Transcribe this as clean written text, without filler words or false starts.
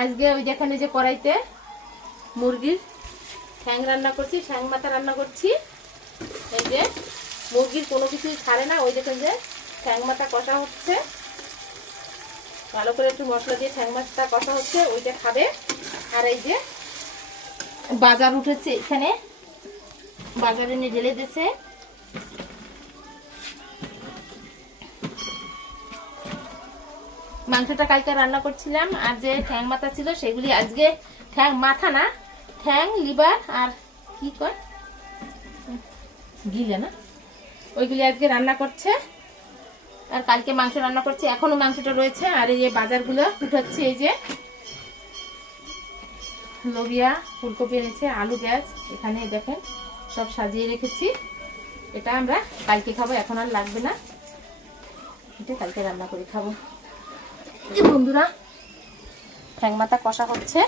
আজকে ওই যেখানে যে কড়াইতে মুরগির ঠ্যাং রান্না করছি, ঠ্যাং মাথা রান্না করছি। এই যে মুরগির কোনো কিছুই ছাড়ে না। ওই দেখেন যে ঠ্যাং মাথা কষা হচ্ছে, ভালো করে একটু মশলা দিয়ে ঠ্যাং মাথা কষা হচ্ছে, ওইটা খাবে। আর এই যে বাজার উঠেছে, এখানে বাজারে নিয়ে ঢেলে দিয়েছে। মাংসটা কালকে রান্না করছিলাম, আর যে ঠ্যাং মাথা ছিল সেগুলি আজকে, ঠ্যাং মাথা না, ঠ্যাং লিভার আর কি কয় গিলে না, ওইগুলি আজকে রান্না করছে। আর কালকে মাংস রান্না করছে, এখনো মাংসটা রয়েছে। আর এই যে বাজারগুলো উঠাচ্ছি, এই যে লোবিয়া, ফুলকপি এনেছে, আলু, পেঁয়াজ এখানে দেখেন সব সাজিয়ে রেখেছি। এটা আমরা কালকে খাবো, এখন আর লাগবে না, এটা কালকে রান্না করে খাবো। বন্ধুরা ঠ্যাং মাথা কষা হচ্ছে,